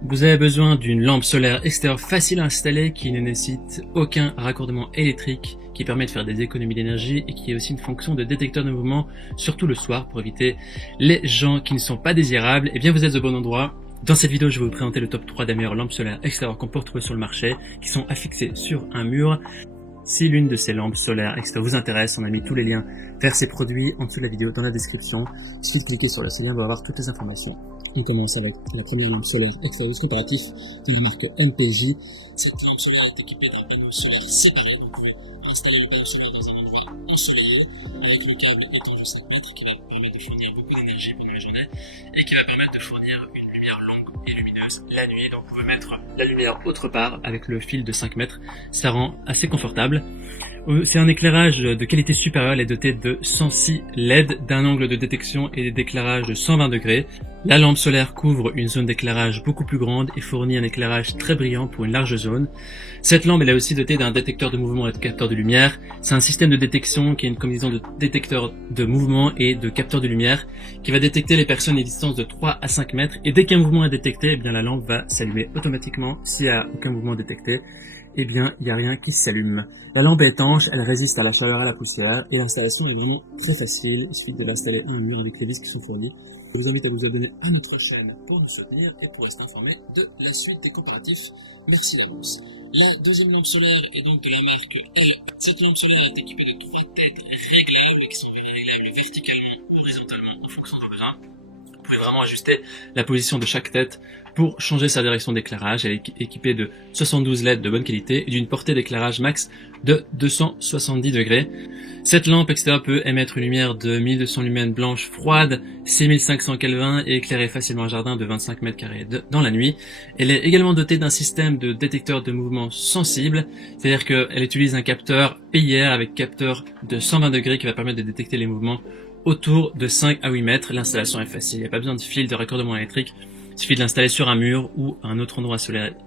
Vous avez besoin d'une lampe solaire extérieure facile à installer qui ne nécessite aucun raccordement électrique, qui permet de faire des économies d'énergie et qui a aussi une fonction de détecteur de mouvement, surtout le soir pour éviter les gens qui ne sont pas désirables. Et bien vous êtes au bon endroit. Dans cette vidéo, je vais vous présenter le top 3 des meilleures lampes solaires extérieures qu'on peut retrouver sur le marché, qui sont affixées sur un mur. Si l'une de ces lampes solaires extérieures vous intéresse, on a mis tous les liens vers ces produits en dessous de la vidéo dans la description. Il suffit de cliquer sur le lien pour avoir toutes les informations. On commence avec la première lampe solaire extérieure comparatif de la marque NPJ. Cette lampe solaire est équipée d'un panneau solaire séparé, donc vous pouvez installer le panneau solaire dans un endroit ensoleillé avec le câble étanche de 5 mètres qui va permettre de fournir beaucoup d'énergie pendant la journée et qui va permettre de fournir une lumière longue et lumineuse la nuit. Donc vous pouvez mettre la lumière autre part avec le fil de 5 mètres, ça rend assez confortable. C'est un éclairage de qualité supérieure, elle est dotée de 106 LED d'un angle de détection et d'éclairage de 120 degrés. La lampe solaire couvre une zone d'éclairage beaucoup plus grande et fournit un éclairage très brillant pour une large zone. Cette lampe elle est aussi dotée d'un détecteur de mouvement et de capteur de lumière. C'est un système de détection qui est une combinaison de détecteur de mouvement et de capteur de lumière qui va détecter les personnes à une distance de 3 à 5 mètres et dès qu'un mouvement est détecté, eh bien la lampe va s'allumer automatiquement. S'il n'y a aucun mouvement détecté, eh bien, il n'y a rien qui s'allume. La lampe est étanche, elle résiste à la chaleur et à la poussière, et l'installation est vraiment très facile. Il suffit de l'installer à un mur avec les vis qui sont fournies. Je vous invite à vous abonner à notre chaîne pour nous soutenir et pour rester informé de la suite des comparatifs. Merci d'avance. La deuxième lampe solaire est donc de la marque L. Cette lampe solaire est équipée de 3 têtes réglables qui sont réglables verticalement, horizontalement en fonction de vos besoins. Vous pouvez vraiment ajuster la position de chaque tête pour changer sa direction d'éclairage. Elle est équipée de 72 LED de bonne qualité et d'une portée d'éclairage max de 270 degrés. Cette lampe extérieure peut émettre une lumière de 1200 lumens blanche froide, 6500 Kelvin et éclairer facilement un jardin de 25 mètres carrés dans la nuit. Elle est également dotée d'un système de détecteur de mouvement sensible, c'est-à-dire qu'elle utilise un capteur PIR avec capteur de 120 degrés qui va permettre de détecter les mouvements autour de 5 à 8 mètres. L'installation est facile, il n'y a pas besoin de fil de raccordement électrique. Il suffit de l'installer sur un mur ou à un autre endroit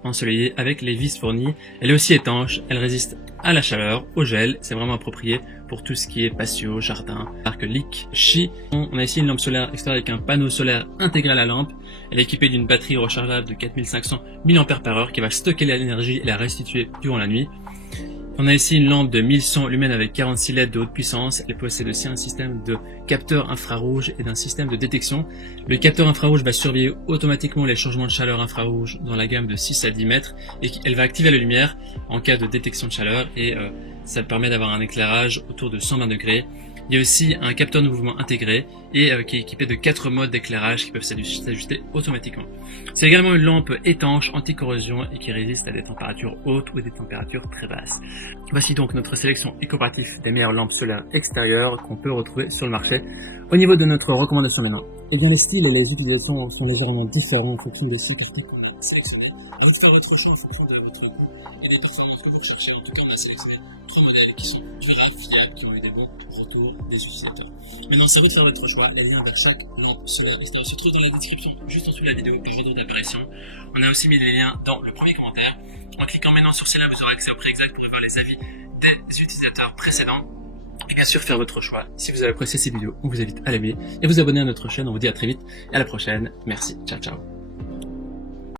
ensoleillé avec les vis fournies. Elle est aussi étanche, elle résiste à la chaleur, au gel, c'est vraiment approprié pour tout ce qui est patio, jardin, marque Leak, Chi. On a ici une lampe solaire extérieure avec un panneau solaire intégré à la lampe. Elle est équipée d'une batterie rechargeable de 4500 mAh qui va stocker l'énergie et la restituer durant la nuit. On a ici une lampe de 1100 lumens avec 46 LED de haute puissance. Elle possède aussi un système de capteur infrarouge et d'un système de détection. Le capteur infrarouge va surveiller automatiquement les changements de chaleur infrarouge dans la gamme de 6 à 10 mètres et elle va activer la lumière en cas de détection de chaleur et ça permet d'avoir un éclairage autour de 120 degrés. Il y a aussi un capteur de mouvement intégré et qui est équipé de 4 modes d'éclairage qui peuvent s'ajuster automatiquement. C'est également une lampe étanche, anti-corrosion et qui résiste à des températures hautes ou des températures très basses. Voici donc notre sélection éco-comparatif des meilleures lampes solaires extérieures qu'on peut retrouver sur le marché. Au niveau de notre recommandation maintenant, eh bien les styles et les utilisations sont légèrement différents en fonction de ce qu'on a sélectionné. À vous de faire votre choix en fonction de votre goût et des performances que vous recherchez. En tout cas, on a sélectionné 3 modèles qui sont durables, fiables, qui ont eu des bons retours des utilisateurs. Maintenant, c'est à vous de faire votre choix. Les liens vers chaque lampe solaire extérieure se trouvent dans la description juste en dessous de la vidéo par ordre d'apparition. On a aussi mis les liens dans le premier commentaire. En cliquant maintenant sur ces liens, vous aurez accès au prix exact pour voir les avis des utilisateurs précédents. Et bien sûr, faire votre choix. Si vous avez apprécié cette vidéo, on vous invite à l'aimer et vous abonner à notre chaîne. On vous dit à très vite et à la prochaine. Merci. Ciao, ciao.